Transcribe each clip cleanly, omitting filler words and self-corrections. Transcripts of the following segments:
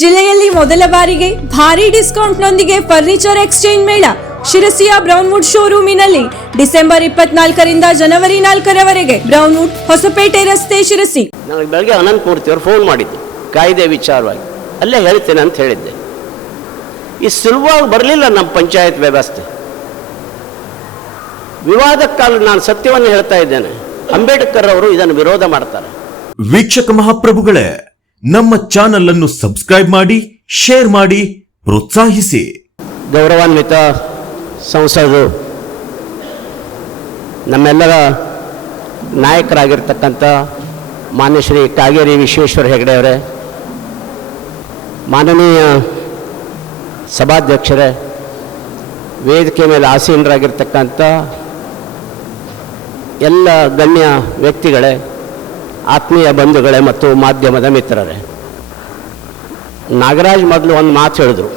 ಜಿಲ್ಲೆಯಲ್ಲಿ ಮೊದಲ ಬಾರಿಗೆ ಭಾರಿ ಡಿಸ್ಕೌಂಟ್ನೊಂದಿಗೆ ಫರ್ನಿಚರ್ ಎಕ್ಸ್ಚೇಂಜ್ ಮೇಳ ಶಿರಸಿಯ ಬ್ರೌನ್ವುಡ್ ಶೋರೂಮಿನಲ್ಲಿ ಡಿಸೆಂಬರ್ 24ರಿಂದ ಜನವರಿ 4ರವರೆಗೆ ಬ್ರೌನ್ವುಡ್ ಹೊಸಪೇಟೆ ರಸ್ತೆ ಶಿರಸಿ. ನನಗೆ ಬೆಳಗ್ಗೆ ಅನಂತಮೂರ್ತಿ ಅವರು ಫೋನ್ ಮಾಡಿದ್ದು ಕಾಯ್ದೆ ವಿಚಾರವಾಗಿ, ಅಲ್ಲೇ ಹೇಳ್ತೇನೆ ಅಂತ ಹೇಳಿದ್ದೆ. ಈ ಸುಲಭವಾಗಿ ಬರಲಿಲ್ಲ ನಮ್ಮ ಪಂಚಾಯತ್ ವ್ಯವಸ್ಥೆ. ವಿವಾದಕ್ಕಾಲ ನಾನು ಸತ್ಯವನ್ನು ಹೇಳ್ತಾ ಇದ್ದೇನೆ, ಅಂಬೇಡ್ಕರ್ ಅವರು ಇದನ್ನು ವಿರೋಧ ಮಾಡ್ತಾರೆ. ವೀಕ್ಷಕ ಮಹಾಪ್ರಭುಗಳೇ, ನಮ್ಮ ಚಾನೆಲ್ ಅನ್ನು ಸಬ್ಸ್ಕ್ರೈಬ್ ಮಾಡಿ, ಶೇರ್ ಮಾಡಿ, ಪ್ರೋತ್ಸಾಹಿಸಿ. ಗೌರವಾನ್ವಿತ ಸಂಸದರು, ನಮ್ಮೆಲ್ಲರ ನಾಯಕರಾಗಿರ್ತಕ್ಕಂಥ ಮಾನ್ಯ ಶ್ರೀ ಕಾಗೇರಿ ವಿಶ್ವೇಶ್ವರ ಹೆಗಡೆ ಅವರೇ, ಮಾನನೀಯ ಸಭಾಧ್ಯಕ್ಷರೇ, ವೇದಿಕೆ ಮೇಲೆ ಆಸೀನರಾಗಿರ್ತಕ್ಕಂಥ ಎಲ್ಲ ಗಣ್ಯ ವ್ಯಕ್ತಿಗಳೇ, ಆತ್ಮೀಯ ಬಂಧುಗಳೇ ಮತ್ತು ಮಾಧ್ಯಮದ ಮಿತ್ರರೇ, ನಾಗರಾಜ್ ಮೊದಲು ಒಂದು ಮಾತು ಹೇಳಿದ್ರು,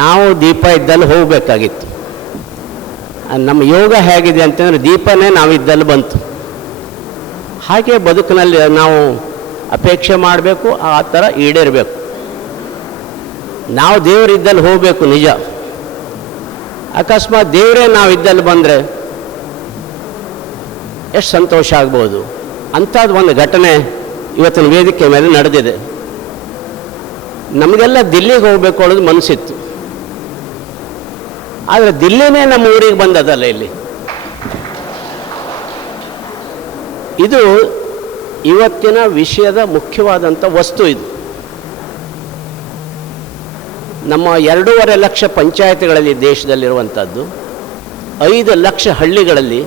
ನಾವು ದೀಪ ಇದ್ದಲ್ಲಿ ಹೋಗಬೇಕಾಗಿತ್ತು. ನಮ್ಮ ಯೋಗ ಹೇಗಿದೆ ಅಂತಂದರೆ ದೀಪನೇ ನಾವಿದ್ದಲ್ಲಿ ಬಂತು. ಹಾಗೆ ಬದುಕಿನಲ್ಲಿ ನಾವು ಅಪೇಕ್ಷೆ ಮಾಡಬೇಕು, ಆ ಥರ ಈಡೇರಬೇಕು. ನಾವು ದೇವರಿದ್ದಲ್ಲಿ ಹೋಗಬೇಕು ನಿಜ. ಅಕಸ್ಮಾತ್ ದೇವರೇ ನಾವಿದ್ದಲ್ಲಿ ಬಂದರೆ ಎಷ್ಟು ಸಂತೋಷ ಆಗ್ಬೋದು. ಅಂಥದ್ದು ಒಂದು ಘಟನೆ ಇವತ್ತಿನ ವೇದಿಕೆ ಮೇಲೆ ನಡೆದಿದೆ. ನಮಗೆಲ್ಲ ದಿಲ್ಲಿಗೆ ಹೋಗಬೇಕು ಅನ್ನೋದು ಮನಸ್ಸಿತ್ತು, ಆದರೆ ದಿಲ್ಲಿನೇ ನಮ್ಮ ಊರಿಗೆ ಬಂದದಲ್ಲ. ಇಲ್ಲಿ ಇದು ಇವತ್ತಿನ ವಿಷಯದ ಮುಖ್ಯವಾದಂಥ ವಸ್ತು. ಇದು ನಮ್ಮ 2.5 ಲಕ್ಷ ಪಂಚಾಯತ್ಗಳಲ್ಲಿ ದೇಶದಲ್ಲಿರುವಂಥದ್ದು, 5 ಲಕ್ಷ ಹಳ್ಳಿಗಳಲ್ಲಿ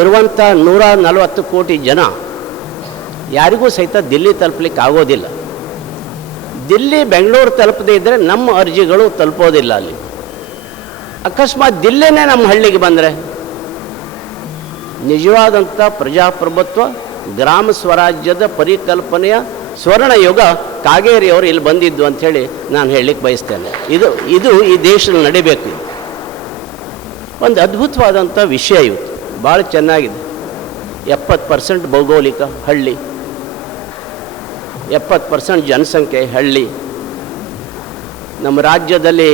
ಇರುವಂಥ 140 ಕೋಟಿ ಜನ ಯಾರಿಗೂ ಸಹಿತ ದಿಲ್ಲಿ ತಲುಪಲಿಕ್ಕೆ ಆಗೋದಿಲ್ಲ. ದಿಲ್ಲಿ ಬೆಂಗಳೂರು ತಲುಪದೇ ಇದ್ದರೆ ನಮ್ಮ ಅರ್ಜಿಗಳು ತಲುಪೋದಿಲ್ಲ ಅಲ್ಲಿ. ಅಕಸ್ಮಾತ್ ದಿಲ್ಲಿನೇ ನಮ್ಮ ಹಳ್ಳಿಗೆ ಬಂದರೆ ನಿಜವಾದಂಥ ಪ್ರಜಾಪ್ರಭುತ್ವ, ಗ್ರಾಮ ಸ್ವರಾಜ್ಯದ ಪರಿಕಲ್ಪನೆಯ ಸ್ವರ್ಣಯುಗ ಕಾಗೇರಿಯವರು ಇಲ್ಲಿ ಬಂದಿದ್ದು ಅಂಥೇಳಿ ನಾನು ಹೇಳಲಿಕ್ಕೆ ಬಯಸ್ತೇನೆ. ಇದು ಈ ದೇಶದಲ್ಲಿ ನಡಿಬೇಕು. ಒಂದು ಅದ್ಭುತವಾದಂಥ ವಿಷಯ ಇವತ್ತು, ಭಾಳ ಚೆನ್ನಾಗಿದೆ. 70% ಭೌಗೋಳಿಕ ಹಳ್ಳಿ, 70% ಜನಸಂಖ್ಯೆ ಹಳ್ಳಿ. ನಮ್ಮ ರಾಜ್ಯದಲ್ಲಿ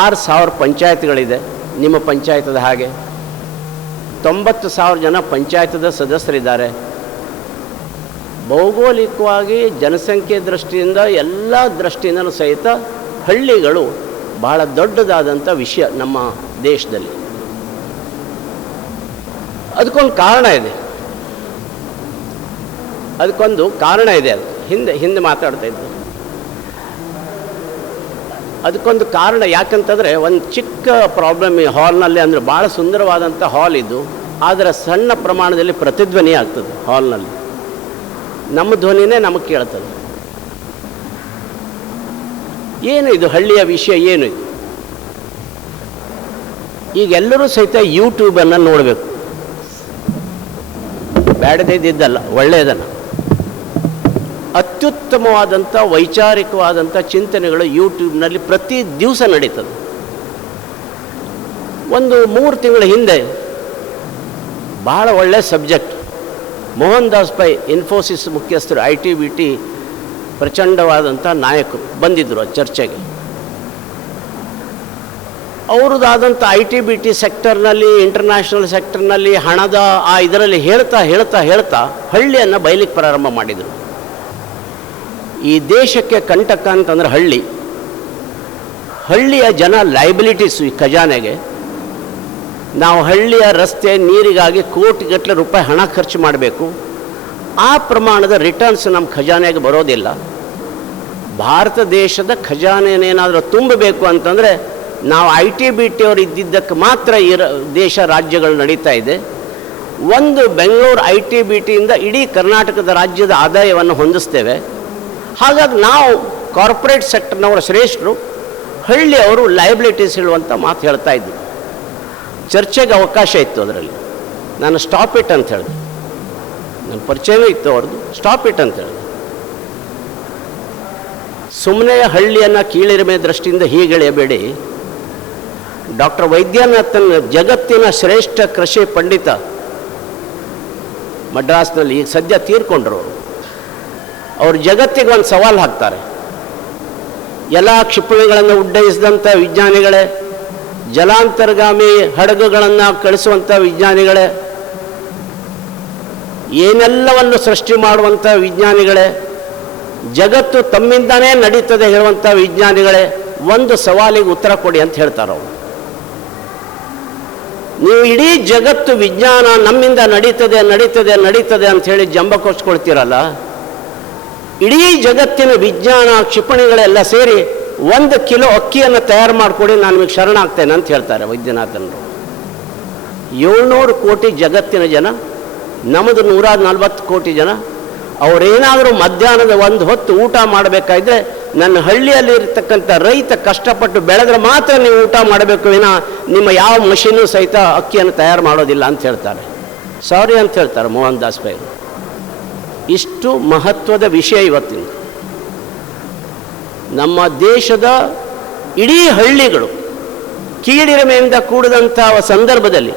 6,000 ಪಂಚಾಯತ್ಗಳಿದೆ. ನಿಮ್ಮ ಪಂಚಾಯತದ ಹಾಗೆ 90,000 ಜನ ಪಂಚಾಯತದ ಸದಸ್ಯರಿದ್ದಾರೆ. ಭೌಗೋಳಿಕವಾಗಿ ಜನಸಂಖ್ಯೆ ದೃಷ್ಟಿಯಿಂದ ಎಲ್ಲ ದೃಷ್ಟಿಯಿಂದಲೂ ಸಹಿತ ಹಳ್ಳಿಗಳು ಬಹಳ ದೊಡ್ಡದಾದಂಥ ವಿಷಯ ನಮ್ಮ ದೇಶದಲ್ಲಿ. ಅದಕ್ಕೊಂದು ಕಾರಣ ಇದೆ. ಅದು ಹಿಂದೆ ಮಾತಾಡ್ತಾ ಇದ್ದೆ. ಅದಕ್ಕೊಂದು ಕಾರಣ ಯಾಕಂತಂದರೆ, ಒಂದು ಚಿಕ್ಕ ಪ್ರಾಬ್ಲಮ್ ಈ ಹಾಲ್ನಲ್ಲಿ. ಅಂದರೆ ಭಾಳ ಸುಂದರವಾದಂಥ ಹಾಲ್ ಇದು, ಆದರೆ ಸಣ್ಣ ಪ್ರಮಾಣದಲ್ಲಿ ಪ್ರತಿಧ್ವನಿ ಆಗ್ತದೆ ಹಾಲ್ನಲ್ಲಿ. ನಮ್ಮ ಧ್ವನಿನೇ ನಮಗೆ ಕೇಳ್ತದೆ. ಏನು ಇದು ಹಳ್ಳಿಯ ವಿಷಯ? ಏನು ಇದು? ಈಗ ಎಲ್ಲರೂ ಸಹಿತ ಯೂಟ್ಯೂಬನ್ನು ನೋಡಬೇಕು. ಬೇಡದಿದ್ದಲ್ಲ, ಒಳ್ಳೆಯದನ್ನು. ಅತ್ಯುತ್ತಮವಾದಂಥ ವೈಚಾರಿಕವಾದಂಥ ಚಿಂತನೆಗಳು ಯೂಟ್ಯೂಬ್ನಲ್ಲಿ ಪ್ರತಿ ದಿವಸ ನಡೀತದೆ. ಒಂದು 3 ತಿಂಗಳ ಹಿಂದೆ ಭಾಳ ಒಳ್ಳೆಯ ಸಬ್ಜೆಕ್ಟ್, ಮೋಹನ್ ದಾಸ್ ಪೈ, ಇನ್ಫೋಸಿಸ್ ಮುಖ್ಯಸ್ಥರು, ITBT ಪ್ರಚಂಡವಾದಂಥ ನಾಯಕರು ಬಂದಿದ್ದರು ಚರ್ಚೆಗೆ. ಅವ್ರದ್ದಾದಂಥ ITBT ಸೆಕ್ಟರ್ನಲ್ಲಿ, ಇಂಟರ್ನ್ಯಾಷನಲ್ ಸೆಕ್ಟರ್ನಲ್ಲಿ ಹಣದ ಇದರಲ್ಲಿ ಹೇಳ್ತಾ ಹಳ್ಳಿಯನ್ನು ಬಯಲಿಕ್ಕೆ ಪ್ರಾರಂಭ ಮಾಡಿದರು. ಈ ದೇಶಕ್ಕೆ ಕಂಟಕ ಅಂತಂದ್ರೆ ಹಳ್ಳಿಯ ಜನ ಲೈಬಿಲಿಟೀಸು ಈ ಖಜಾನೆಗೆ. ನಾವು ಹಳ್ಳಿಯ ರಸ್ತೆ ನೀರಿಗಾಗಿ ಕೋಟಿಗಟ್ಟಲೆ ರೂಪಾಯಿ ಹಣ ಖರ್ಚು ಮಾಡಬೇಕು. ಆ ಪ್ರಮಾಣದ ರಿಟರ್ನ್ಸ್ ನಮ್ಮ ಖಜಾನೆಗೆ ಬರೋದಿಲ್ಲ. ಭಾರತ ದೇಶದ ಖಜಾನೆಯೇನಾದರೂ ತುಂಬಬೇಕು ಅಂತಂದರೆ ನಾವು ITBT ಅವರು ಇದ್ದಿದ್ದಕ್ಕೆ ಮಾತ್ರ ಈ ದೇಶ ರಾಜ್ಯಗಳು ನಡೀತಾ ಇದೆ. ಒಂದು ಬೆಂಗಳೂರು ITBTಯಿಂದ ಇಡೀ ಕರ್ನಾಟಕದ ರಾಜ್ಯದ ಆದಾಯವನ್ನು ಹೊಂದಿಸ್ತೇವೆ. ಹಾಗಾಗಿ ನಾವು ಕಾರ್ಪೊರೇಟ್ ಸೆಕ್ಟರ್ನವರ ಶ್ರೇಷ್ಠರು, ಹಳ್ಳಿಯವರು ಲಯಬಿಲಿಟೀಸ್ ಹೇಳುವಂಥ ಮಾತು ಹೇಳ್ತಾ ಇದ್ದರು. ಚರ್ಚೆಗೆ ಅವಕಾಶ ಇತ್ತು ಅದರಲ್ಲಿ. ನಾನು ಸ್ಟಾಪ್ ಇಟ್ ಅಂತ ಹೇಳಿದೆ. ನನ್ನ ಪರಿಚಯವೇ ಇತ್ತು ಅವ್ರದ್ದು. ಸ್ಟಾಪ್ ಇಟ್ ಅಂತ ಹೇಳಿದೆ. ಸುಮ್ಮನೆ ಹಳ್ಳಿಯನ್ನು ಕೀಳಿರಿಮೆ ದೃಷ್ಟಿಯಿಂದ ಹೀಗೆಳೆಯಬೇಡಿ. ಡಾಕ್ಟರ್ ವೈದ್ಯನಾಥನ್ ಜಗತ್ತಿನ ಶ್ರೇಷ್ಠ ಕೃಷಿ ಪಂಡಿತ, ಮಡ್ರಾಸ್ನಲ್ಲಿ ಈಗ ಸದ್ಯ ತೀರ್ಕೊಂಡ್ರು. ಅವರು ಜಗತ್ತಿಗೆ ಒಂದು ಸವಾಲು ಹಾಕ್ತಾರೆ. ಎಲ್ಲ ಕ್ಷಿಪಣಿಗಳನ್ನು ಉಡ್ಡಯಿಸಿದಂಥ ವಿಜ್ಞಾನಿಗಳೇ, ಜಲಾಂತರ್ಗಾಮಿ ಹಡಗುಗಳನ್ನು ಕಳಿಸುವಂಥ ವಿಜ್ಞಾನಿಗಳೇ, ಏನೆಲ್ಲವನ್ನು ಸೃಷ್ಟಿ ಮಾಡುವಂಥ ವಿಜ್ಞಾನಿಗಳೇ, ಜಗತ್ತು ತಮ್ಮಿಂದನೇ ನಡೀತದೆ ಹೇಳುವಂಥ ವಿಜ್ಞಾನಿಗಳೇ, ಒಂದು ಸವಾಲಿಗೆ ಉತ್ತರ ಕೊಡಿ ಅಂತ ಹೇಳ್ತಾರೆ ಅವರು. ನೀವು ಇಡೀ ಜಗತ್ತು ವಿಜ್ಞಾನ ನಮ್ಮಿಂದ ನಡೀತದೆ ನಡೀತದೆ ನಡೀತದೆ ಅಂತ ಹೇಳಿ ಜಂಬ ಕೊಚ್ಕೊಳ್ತೀರಲ್ಲ, ಇಡೀ ಜಗತ್ತಿನ ವಿಜ್ಞಾನ ಕ್ಷಿಪಣಿಗಳೆಲ್ಲ ಸೇರಿ 1 ಕಿಲೋ ಅಕ್ಕಿಯನ್ನು ತಯಾರು ಮಾಡಿಕೊಡಿ, ನಾನು ನಿಮಗೆ ಶರಣಾಗ್ತೇನೆ ಅಂತ ಹೇಳ್ತಾರೆ ವೈದ್ಯನಾಥನರು. 700 ಕೋಟಿ ಜಗತ್ತಿನ ಜನ, ನಮ್ಮದು 140 ಕೋಟಿ ಜನ. ಅವರೇನಾದರೂ ಮಧ್ಯಾಹ್ನದ 1 ಹೊತ್ತು ಊಟ ಮಾಡಬೇಕಾದ್ರೆ ನನ್ನ ಹಳ್ಳಿಯಲ್ಲಿ ಇರ್ತಕ್ಕಂಥ ರೈತ ಕಷ್ಟಪಟ್ಟು ಬೆಳೆದ್ರೆ ಮಾತ್ರ ನೀವು ಊಟ ಮಾಡಬೇಕು, ವಿನ ನಿಮ್ಮ ಯಾವ ಮಷೀನು ಸಹಿತ ಅಕ್ಕಿಯನ್ನು ತಯಾರು ಮಾಡೋದಿಲ್ಲ ಅಂತ ಹೇಳ್ತಾರೆ. ಸಾರಿ ಅಂತ ಹೇಳ್ತಾರೆ ಮೋಹನ್ ದಾಸ್ ಪೈ. ಇಷ್ಟು ಮಹತ್ವದ ವಿಷಯ ಇವತ್ತಿನ ನಮ್ಮ ದೇಶದ ಇಡೀ ಹಳ್ಳಿಗಳು ಕೀಳಿರಿಮೆಯಿಂದ ಕೂಡಿದಂಥ ಸಂದರ್ಭದಲ್ಲಿ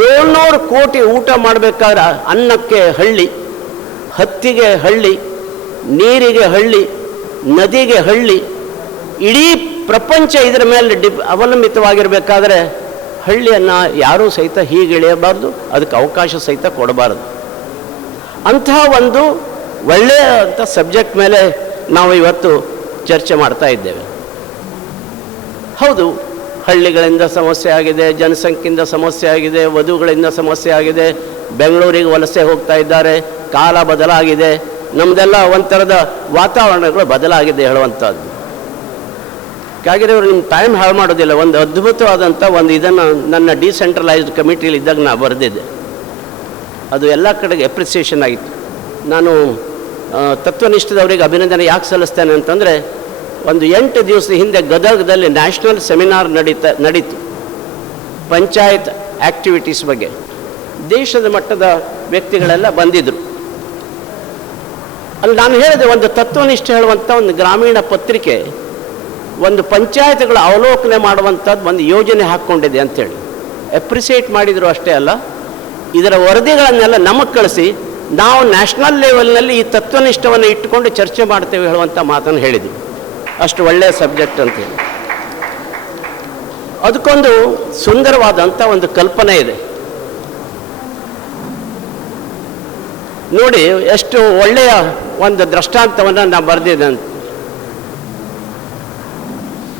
700 ಕೋಟಿ ಊಟ ಮಾಡಬೇಕಾದ್ರೆ ಅನ್ನಕ್ಕೆ ಹಳ್ಳಿ, ಹತ್ತಿಗೆ ಹಳ್ಳಿ, ನೀರಿಗೆ ಹಳ್ಳಿ, ನದಿಗೆ ಹಳ್ಳಿ, ಇಡೀ ಪ್ರಪಂಚ ಇದರ ಮೇಲೆ ಅವಲಂಬಿತವಾಗಿರಬೇಕಾದ್ರೆ ಹಳ್ಳಿಯನ್ನು ಯಾರೂ ಸಹಿತ ಹೀಗಿಳಿಯಬಾರ್ದು, ಅದಕ್ಕೆ ಅವಕಾಶ ಸಹಿತ ಕೊಡಬಾರದು. ಅಂತಹ ಒಂದು ಒಳ್ಳೆಯ ಸಬ್ಜೆಕ್ಟ್ ಮೇಲೆ ನಾವು ಇವತ್ತು ಚರ್ಚೆ ಮಾಡ್ತಾ ಇದ್ದೇವೆ. ಹೌದು, ಹಳ್ಳಿಗಳಿಂದ ಸಮಸ್ಯೆ ಆಗಿದೆ, ಜನಸಂಖ್ಯೆಯಿಂದ ಸಮಸ್ಯೆ ಆಗಿದೆ, ವಧುಗಳಿಂದ ಸಮಸ್ಯೆ ಆಗಿದೆ, ಬೆಂಗಳೂರಿಗೆ ವಲಸೆ ಹೋಗ್ತಾ ಇದ್ದಾರೆ, ಕಾಲ ಬದಲಾಗಿದೆ, ನಮ್ಮದೆಲ್ಲ ಒಂಥರದ ವಾತಾವರಣಗಳು ಬದಲಾಗಿದೆ ಹೇಳುವಂಥದ್ದು. ಹಾಗಾಗಿ ಅವರು ನಿಮ್ಮ ಟೈಮ್ ಹಾಳು ಮಾಡೋದಿಲ್ಲ. ಒಂದು ಅದ್ಭುತವಾದಂಥ ಒಂದು ಇದನ್ನು ನನ್ನ ಡಿಸೆಂಟ್ರಲೈಸ್ಡ್ ಕಮಿಟಿಯಲ್ಲಿ ಇದ್ದಾಗ ನಾನು ಬರೆದಿದ್ದೆ. ಅದು ಎಲ್ಲ ಕಡೆಗೆ ಎಪ್ರಿಸಿಯೇಷನ್ ಆಗಿತ್ತು. ನಾನು ತತ್ವನಿಷ್ಠದವರಿಗೆ ಅಭಿನಂದನೆ ಯಾಕೆ ಸಲ್ಲಿಸ್ತೇನೆ ಅಂತಂದರೆ, ಒಂದು 8 ದಿವಸದ ಹಿಂದೆ ಗದಗದಲ್ಲಿ ನ್ಯಾಷನಲ್ ಸೆಮಿನಾರ್ ನಡೀತು ಪಂಚಾಯತ್ ಆ್ಯಕ್ಟಿವಿಟೀಸ್ ಬಗ್ಗೆ. ದೇಶದ ಮಟ್ಟದ ವ್ಯಕ್ತಿಗಳೆಲ್ಲ ಬಂದಿದ್ದರು. ಅಲ್ಲಿ ನಾನು ಹೇಳಿದೆ, ಒಂದು ತತ್ವನಿಷ್ಠ ಹೇಳುವಂಥ ಒಂದು ಗ್ರಾಮೀಣ ಪತ್ರಿಕೆ ಒಂದು ಪಂಚಾಯತ್ಗಳ ಅವಲೋಕನೆ ಮಾಡುವಂಥದ್ದು ಒಂದು ಯೋಜನೆ ಹಾಕ್ಕೊಂಡಿದೆ ಅಂಥೇಳಿ ಅಪ್ರಿಸಿಯೇಟ್ ಮಾಡಿದರು. ಅಷ್ಟೇ ಅಲ್ಲ, ಇದರ ವರದಿಗಳನ್ನೆಲ್ಲ ನಮಗೆ ಕಳಿಸಿ ನಾವು ನ್ಯಾಷನಲ್ ಲೆವೆಲ್ನಲ್ಲಿ ಈ ತತ್ವನಿಷ್ಠವನ್ನು ಇಟ್ಟುಕೊಂಡು ಚರ್ಚೆ ಮಾಡ್ತೇವೆ ಹೇಳುವಂಥ ಮಾತನ್ನು ಹೇಳಿದರು. ಅಷ್ಟು ಒಳ್ಳೆಯ ಸಬ್ಜೆಕ್ಟ್ ಅಂತೇಳಿ ಅದಕ್ಕೊಂದು ಸುಂದರವಾದಂಥ ಒಂದು ಕಲ್ಪನೆ ಇದೆ. ನೋಡಿ ಎಷ್ಟು ಒಳ್ಳೆಯ ಒಂದು ದೃಷ್ಟಾಂತವನ್ನು ನಾನು ಬರೆದಿದ್ದೆ ಅಂತ.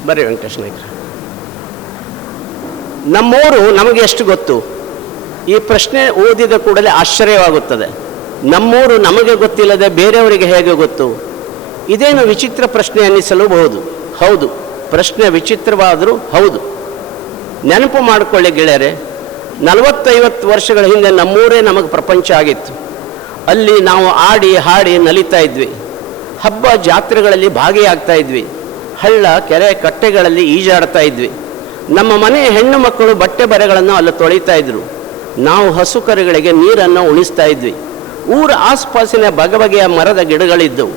ಬರೀ ವೆಂಕಟೇಶ್ ನಾಯ್ಕರ, ನಮ್ಮೂರು ನಮಗೆ ಎಷ್ಟು ಗೊತ್ತು? ಈ ಪ್ರಶ್ನೆ ಓದಿದ ಕೂಡಲೇ ಆಶ್ಚರ್ಯವಾಗುತ್ತದೆ. ನಮ್ಮೂರು ನಮಗೆ ಗೊತ್ತಿಲ್ಲದೆ ಬೇರೆಯವರಿಗೆ ಹೇಗೆ ಗೊತ್ತು? ಇದೇನು ವಿಚಿತ್ರ ಪ್ರಶ್ನೆ ಅನ್ನಿಸಲೂಬಹುದು. ಹೌದು, ಪ್ರಶ್ನೆ ವಿಚಿತ್ರವಾದರೂ ಹೌದು. ನೆನಪು ಮಾಡಿಕೊಳ್ಳಿ ಗೆಳೆಯರೆ, 40-50 ವರ್ಷಗಳ ಹಿಂದೆ ನಮ್ಮೂರೇ ನಮಗೆ ಪ್ರಪಂಚ ಆಗಿತ್ತು. ಅಲ್ಲಿ ನಾವು ಆಡಿ ಹಾಡಿ ನಲಿತಾ ಇದ್ವಿ, ಹಬ್ಬ ಜಾತ್ರೆಗಳಲ್ಲಿ ಭಾಗಿಯಾಗ್ತಾ ಇದ್ವಿ, ಹಳ್ಳ ಕೆರೆ ಕಟ್ಟೆಗಳಲ್ಲಿ ಈಜಾಡ್ತಾ ಇದ್ವಿ. ನಮ್ಮ ಮನೆ ಹೆಣ್ಣು ಮಕ್ಕಳು ಬಟ್ಟೆ ಬರೆಗಳನ್ನು ಅಲ್ಲಿ ತೊಳಿತಾ ಇದ್ರು. ನಾವು ಹಸು ಕರುಗಳಿಗೆ ನೀರನ್ನು ಉಣಿಸ್ತಾ ಇದ್ವಿ. ಊರ ಆಸುಪಾಸಿನ ಬಗೆಬಗೆಯ ಮರದ ಗಿಡಗಳಿದ್ದವು.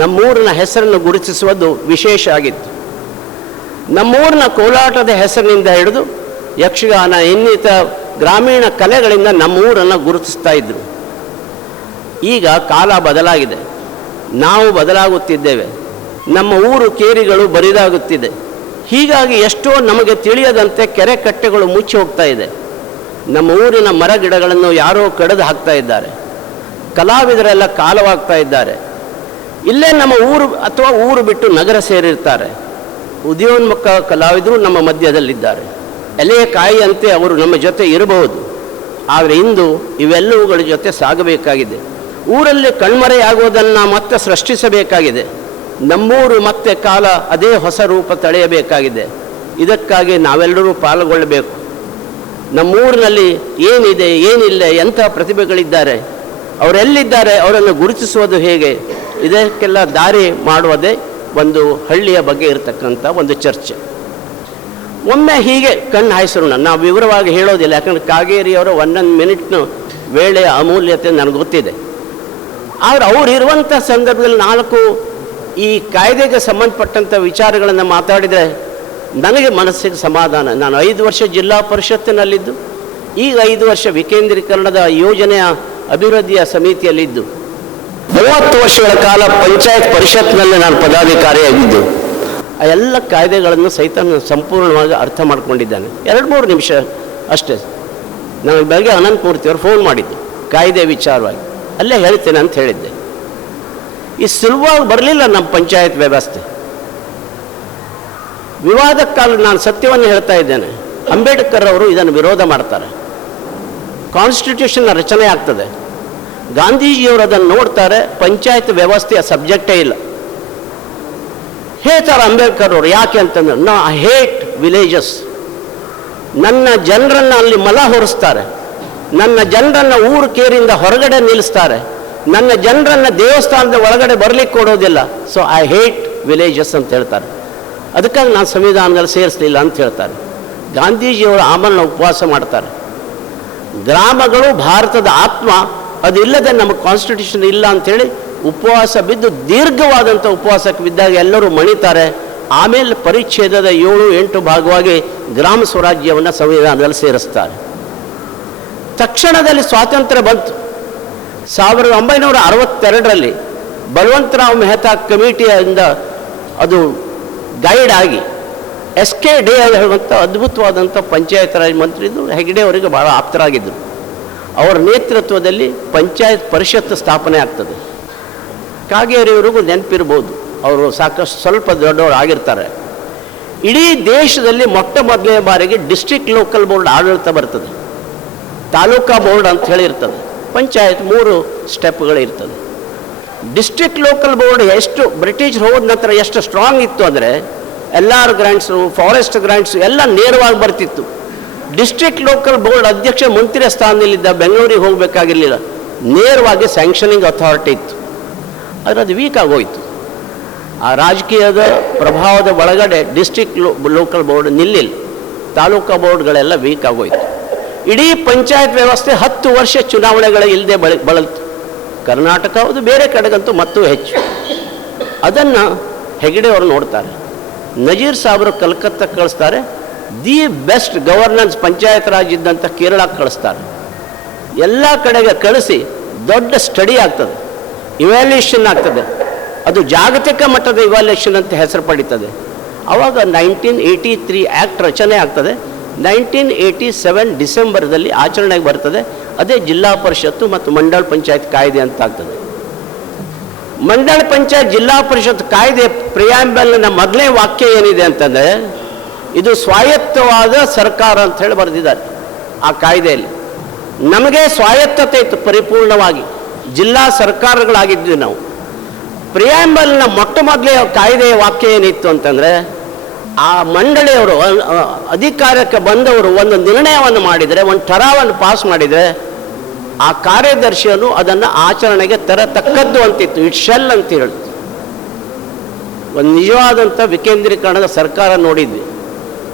ನಮ್ಮೂರಿನ ಹೆಸರನ್ನು ಗುರುತಿಸುವುದು ವಿಶೇಷ ಆಗಿತ್ತು. ನಮ್ಮೂರಿನ ಕೋಲಾಟದ ಹೆಸರಿನಿಂದ ಹಿಡಿದು ಯಕ್ಷಗಾನ ಇನ್ನಿತರ ಗ್ರಾಮೀಣ ಕಲೆಗಳಿಂದ ನಮ್ಮೂರನ್ನು ಗುರುತಿಸ್ತಾ ಇದ್ದರು. ಈಗ ಕಾಲ ಬದಲಾಗಿದೆ, ನಾವು ಬದಲಾಗುತ್ತಿದ್ದೇವೆ. ನಮ್ಮ ಊರು ಕೇರಿಗಳು ಬರಿದಾಗುತ್ತಿದೆ. ಹೀಗಾಗಿ ಎಷ್ಟೋ ನಮಗೆ ತಿಳಿಯದಂತೆ ಕೆರೆ ಕಟ್ಟೆಗಳು ಮುಚ್ಚಿ ಹೋಗ್ತಾ ಇದೆ. ನಮ್ಮ ಊರಿನ ಮರ ಗಿಡಗಳನ್ನು ಯಾರೋ ಕಡಿದು ಹಾಕ್ತಾ ಇದ್ದಾರೆ. ಕಲಾವಿದರೆಲ್ಲ ಕಾಲವಾಗ್ತಾ ಇದ್ದಾರೆ. ಇಲ್ಲೇ ನಮ್ಮ ಊರು ಅಥವಾ ಊರು ಬಿಟ್ಟು ನಗರ ಸೇರಿರ್ತಾರೆ. ಉದಯೋನ್ಮುಖ ಕಲಾವಿದರು ನಮ್ಮ ಮಧ್ಯದಲ್ಲಿದ್ದಾರೆ. ಎಲೆಯ ಕಾಯಿಯಂತೆ ಅವರು ನಮ್ಮ ಜೊತೆ ಇರಬಹುದು. ಆದರೆ ಇಂದು ಇವೆಲ್ಲವುಗಳ ಜೊತೆ ಸಾಗಬೇಕಾಗಿದೆ. ಊರಲ್ಲಿ ಕಣ್ಮರೆಯಾಗುವುದನ್ನು ಮತ್ತೆ ಸೃಷ್ಟಿಸಬೇಕಾಗಿದೆ. ನಮ್ಮೂರು ಮತ್ತೆ ಕಾಲ ಅದೇ ಹೊಸ ರೂಪ ತಳೆಯಬೇಕಾಗಿದೆ. ಇದಕ್ಕಾಗಿ ನಾವೆಲ್ಲರೂ ಪಾಲ್ಗೊಳ್ಳಬೇಕು. ನಮ್ಮೂರಿನಲ್ಲಿ ಏನಿದೆ ಏನಿಲ್ಲ, ಎಂಥ ಪ್ರತಿಭೆಗಳಿದ್ದಾರೆ, ಅವರೆಲ್ಲಿದ್ದಾರೆ, ಅವರನ್ನು ಗುರುತಿಸುವುದು ಹೇಗೆ, ಇದಕ್ಕೆಲ್ಲ ದಾರಿ ಮಾಡುವುದೇ ಒಂದು ಹಳ್ಳಿಯ ಬಗ್ಗೆ ಇರತಕ್ಕಂಥ ಒಂದು ಚರ್ಚೆ. ಒಮ್ಮೆ ಹೀಗೆ ಕಣ್ಣು ಹಾಯಿಸೋಣ. ನಾವು ವಿವರವಾಗಿ ಹೇಳೋದಿಲ್ಲ, ಯಾಕಂದರೆ ಕಾಗೇರಿಯವರ 1 ಮಿನಿಟ್ನ ವೇಳೆಯ ಅಮೂಲ್ಯತೆ ನನಗೆ ಗೊತ್ತಿದೆ. ಆದರೆ ಅವರು ಇರುವಂಥ ಸಂದರ್ಭದಲ್ಲಿ 4 ಈ ಕಾಯ್ದೆಗೆ ಸಂಬಂಧಪಟ್ಟಂಥ ವಿಚಾರಗಳನ್ನು ಮಾತಾಡಿದರೆ ನನಗೆ ಮನಸ್ಸಿಗೆ ಸಮಾಧಾನ. ನಾನು 5 ವರ್ಷ ಜಿಲ್ಲಾ ಪರಿಷತ್ತಿನಲ್ಲಿದ್ದು, ಈಗ 5 ವರ್ಷ ವಿಕೇಂದ್ರೀಕರಣದ ಯೋಜನೆಯ ಅಭಿವೃದ್ಧಿಯ ಸಮಿತಿಯಲ್ಲಿದ್ದು, 30 ವರ್ಷಗಳ ಕಾಲ ಪಂಚಾಯತ್ ಪರಿಷತ್ನಲ್ಲಿ ನಾನು ಪದಾಧಿಕಾರಿಯಾಗಿದ್ದು ಆ ಎಲ್ಲ ಕಾಯ್ದೆಗಳನ್ನು ಸಹಿತ ನಾನು ಸಂಪೂರ್ಣವಾಗಿ ಅರ್ಥ ಮಾಡ್ಕೊಂಡಿದ್ದೇನೆ. 2-3 ನಿಮಿಷ ಅಷ್ಟೇ. ನನಗೆ ಬೆಳಗ್ಗೆ ಅನಂತ ಮೂರ್ತಿಯವರು ಫೋನ್ ಮಾಡಿದ್ದು ಕಾಯ್ದೆ ವಿಚಾರವಾಗಿ, ಅಲ್ಲೇ ಹೇಳ್ತೇನೆ ಅಂತ ಹೇಳಿದ್ದೆ. ಈ ಸುಲಭವಾಗಿ ಬರಲಿಲ್ಲ ನಮ್ಮ ಪಂಚಾಯತ್ ವ್ಯವಸ್ಥೆ. ವಿವಾದ ಕಾಲ ನಾನು ಸತ್ಯವನ್ನು ಹೇಳ್ತಾ ಇದ್ದೇನೆ. ಅಂಬೇಡ್ಕರ್ ಅವರು ಇದನ್ನು ವಿರೋಧ ಮಾಡ್ತಾರೆ. ಕಾನ್ಸ್ಟಿಟ್ಯೂಷನ್ನ ರಚನೆ ಆಗ್ತದೆ, ಗಾಂಧೀಜಿಯವರು ಅದನ್ನು ನೋಡ್ತಾರೆ, ಪಂಚಾಯತ್ ವ್ಯವಸ್ಥೆಯ ಸಬ್ಜೆಕ್ಟೇ ಇಲ್ಲ ಹೇಳ್ತಾರೆ ಅಂಬೇಡ್ಕರ್ ಅವರು. ಯಾಕೆ ಅಂತಂದ್ರೆ ನೋ ಐ ಹೇಟ್ ವಿಲೇಜಸ್. ನನ್ನ ಜನರನ್ನು ಅಲ್ಲಿ ಮಲ ಹೊರಿಸ್ತಾರೆ, ನನ್ನ ಜನರನ್ನು ಊರು ಕೇರಿಂದ ಹೊರಗಡೆ ನಿಲ್ಲಿಸ್ತಾರೆ, ನನ್ನ ಜನರನ್ನು ದೇವಸ್ಥಾನದ ಒಳಗಡೆ ಬರಲಿಕ್ಕೆ ಕೊಡೋದಿಲ್ಲ. ಸೊ ಐ ಹೇಟ್ ವಿಲೇಜಸ್ ಅಂತ ಹೇಳ್ತಾರೆ. ಅದಕ್ಕಾಗಿ ನಾನು ಸಂವಿಧಾನದಲ್ಲಿ ಸೇರಿಸಲಿಲ್ಲ ಅಂತ ಹೇಳ್ತಾರೆ. ಗಾಂಧೀಜಿಯವರು ಆಮರಣ ಉಪವಾಸ ಮಾಡ್ತಾರೆ. ಗ್ರಾಮಗಳು ಭಾರತದ ಆತ್ಮ, ಅದಿಲ್ಲದೆ ನಮ್ಮ ಕಾನ್ಸ್ಟಿಟ್ಯೂಷನ್ ಇಲ್ಲ ಅಂಥೇಳಿ ಉಪವಾಸ ಬಿದ್ದು ದೀರ್ಘವಾದಂಥ ಉಪವಾಸಕ್ಕೆ ಬಿದ್ದಾಗ ಎಲ್ಲರೂ ಮಣಿತಾರೆ. ಆಮೇಲೆ ಪರಿಚ್ಛೇದದ 7-8 ಭಾಗವಾಗಿ ಗ್ರಾಮ ಸ್ವರಾಜ್ಯವನ್ನು ಸಂವಿಧಾನದಲ್ಲಿ ಸೇರಿಸ್ತಾರೆ. ತಕ್ಷಣದಲ್ಲಿ ಸ್ವಾತಂತ್ರ್ಯ ಬಂತು. 1962ರಲ್ಲಿ ಬಲವಂತರಾವ್ ಮೆಹ್ತಾ ಕಮಿಟಿಯಿಂದ ಅದು ಗೈಡ್ ಆಗಿ SK ಡೇ ಹೇಳುವಂಥ ಅದ್ಭುತವಾದಂಥ ಪಂಚಾಯತ್ ರಾಜ್ ಮಂತ್ರಿದು ಹೆಗ್ಡೆ ಅವರಿಗೆ ಭಾಳ ಆಪ್ತರಾಗಿದ್ದರು. ಅವರ ನೇತೃತ್ವದಲ್ಲಿ ಪಂಚಾಯತ್ ಪರಿಷತ್ ಸ್ಥಾಪನೆ ಆಗ್ತದೆ. ಕಾಗೇರಿಯವರಿಗೂ ನೆನಪಿರ್ಬೋದು, ಅವರು ಸಾಕಷ್ಟು ಸ್ವಲ್ಪ ದೊಡ್ಡವರು ಆಗಿರ್ತಾರೆ. ಇಡೀ ದೇಶದಲ್ಲಿ ಮೊಟ್ಟ ಮೊದಲನೇ ಬಾರಿಗೆ ಡಿಸ್ಟ್ರಿಕ್ಟ್ ಲೋಕಲ್ ಬೋರ್ಡ್ ಆಡಳಿತ ಬರ್ತದೆ. ತಾಲೂಕಾ ಬೋರ್ಡ್ ಅಂತ ಹೇಳಿರ್ತದೆ. ಪಂಚಾಯತ್ 3 ಸ್ಟೆಪ್ಗಳಿರ್ತದೆ. ಡಿಸ್ಟ್ರಿಕ್ಟ್ ಲೋಕಲ್ ಬೋರ್ಡ್ ಎಷ್ಟು ಬ್ರಿಟಿಷ್ ಹೋದ ನಂತರ ಎಷ್ಟು ಸ್ಟ್ರಾಂಗ್ ಇತ್ತು ಅಂದರೆ LR ಗ್ರ್ಯಾಂಟ್ಸು, ಫಾರೆಸ್ಟ್ ಗ್ರ್ಯಾಂಟ್ಸು ಎಲ್ಲ ನೇರವಾಗಿ ಬರ್ತಿತ್ತು. ಡಿಸ್ಟ್ರಿಕ್ಟ್ ಲೋಕಲ್ ಬೋರ್ಡ್ ಅಧ್ಯಕ್ಷ ಮಂತ್ರಿ ಸ್ಥಾನದಲ್ಲಿದ್ದ, ಬೆಂಗಳೂರಿಗೆ ಹೋಗಬೇಕಾಗಿರಲಿಲ್ಲ, ನೇರವಾಗಿ ಸ್ಯಾಂಕ್ಷನಿಂಗ್ ಅಥಾರಿಟಿ ಇತ್ತು. ಆದರೆ ಅದು ವೀಕ್ ಆಗೋಯ್ತು. ಆ ರಾಜಕೀಯದ ಪ್ರಭಾವದ ಒಳಗಡೆ ಡಿಸ್ಟ್ರಿಕ್ಟ್ ಲೋಕಲ್ ಬೋರ್ಡ್ ನಿಲ್ಲಿಲ್ಲ, ತಾಲೂಕಾ ಬೋರ್ಡ್ಗಳೆಲ್ಲ ವೀಕ್ ಆಗೋಯ್ತು. ಇಡೀ ಪಂಚಾಯತ್ ವ್ಯವಸ್ಥೆ 10 ವರ್ಷ ಚುನಾವಣೆಗಳ ಇಲ್ಲದೆ ಬಳಲ್ತು. ಕರ್ನಾಟಕ ಅದು ಬೇರೆ ಕಡೆಗಂತೂ ಮತ್ತೂ ಹೆಚ್ಚು. ಅದನ್ನು ಹೆಗ್ಡೆ ಅವರು ನೋಡ್ತಾರೆ. ನಜೀರ್ ಸಾಬ್ರು ಕಲ್ಕತ್ತಾಕ್ಕೆ ಕಳಿಸ್ತಾರೆ. The best governance panchayat Raj ಇದ್ದಂಥ ಕೇರಳಕ್ಕೆ ಕಳಿಸ್ತಾರೆ. ಎಲ್ಲ ಕಡೆಗೆ ಕಳಿಸಿ ದೊಡ್ಡ ಸ್ಟಡಿ ಆಗ್ತದೆ, ಇವ್ಯಾಲ್ಯೂಷನ್ ಆಗ್ತದೆ. ಅದು ಜಾಗತಿಕ ಮಟ್ಟದ ಇವ್ಯಾಲ್ಯೂಷನ್ ಅಂತ ಹೆಸರು ಪಡೀತದೆ. ಆವಾಗ 1983 ಆ್ಯಕ್ಟ್ ರಚನೆ ಆಗ್ತದೆ. 1987 ಡಿಸೆಂಬರ್ದಲ್ಲಿ ಆಚರಣೆಗೆ ಬರ್ತದೆ. ಅದೇ ಜಿಲ್ಲಾ ಪರಿಷತ್ತು ಮತ್ತು ಮಂಡಳ ಪಂಚಾಯತ್ ಕಾಯ್ದೆ ಅಂತ ಆಗ್ತದೆ. ಮಂಡಳ ಪಂಚಾಯತ್ ಜಿಲ್ಲಾ ಪರಿಷತ್ ಕಾಯ್ದೆ ಪ್ರಿಯಾಂಬಲ್ನ ಮೊದಲನೇ ವಾಕ್ಯ ಏನಿದೆ ಅಂತಂದರೆ, ಇದು ಸ್ವಾಯತ್ತವಾದ ಸರ್ಕಾರ ಅಂತ ಹೇಳಿ ಬರೆದಿದ್ದಾರೆ ಆ ಕಾಯ್ದೆಯಲ್ಲಿ. ನಮಗೆ ಸ್ವಾಯತ್ತತೆ ಇತ್ತು ಪರಿಪೂರ್ಣವಾಗಿ, ಜಿಲ್ಲಾ ಸರ್ಕಾರಗಳಾಗಿದ್ವಿ ನಾವು. ಪ್ರಿಯಾಂಬಲ್ನ ಮೊಟ್ಟ ಮೊದಲೇ ಕಾಯ್ದೆಯ ವಾಕ್ಯ ಏನಿತ್ತು ಅಂತಂದರೆ, ಆ ಮಂಡಳಿಯವರು ಅಧಿಕಾರಕ್ಕೆ ಬಂದವರು ಒಂದು ನಿರ್ಣಯವನ್ನು ಮಾಡಿದರೆ, ಒಂದು ಠರಾವನ್ನು ಪಾಸ್ ಮಾಡಿದರೆ, ಆ ಕಾರ್ಯದರ್ಶಿಯನ್ನು ಅದನ್ನು ಆಚರಣೆಗೆ ತರತಕ್ಕದ್ದು ಅಂತಿತ್ತು. ಇಟ್ ಶೆಲ್ ಅಂತ ಹೇಳ್ತು. ಒಂದು ನಿಜವಾದಂಥ ವಿಕೇಂದ್ರೀಕರಣದ ಸರ್ಕಾರ ನೋಡಿದ್ವಿ.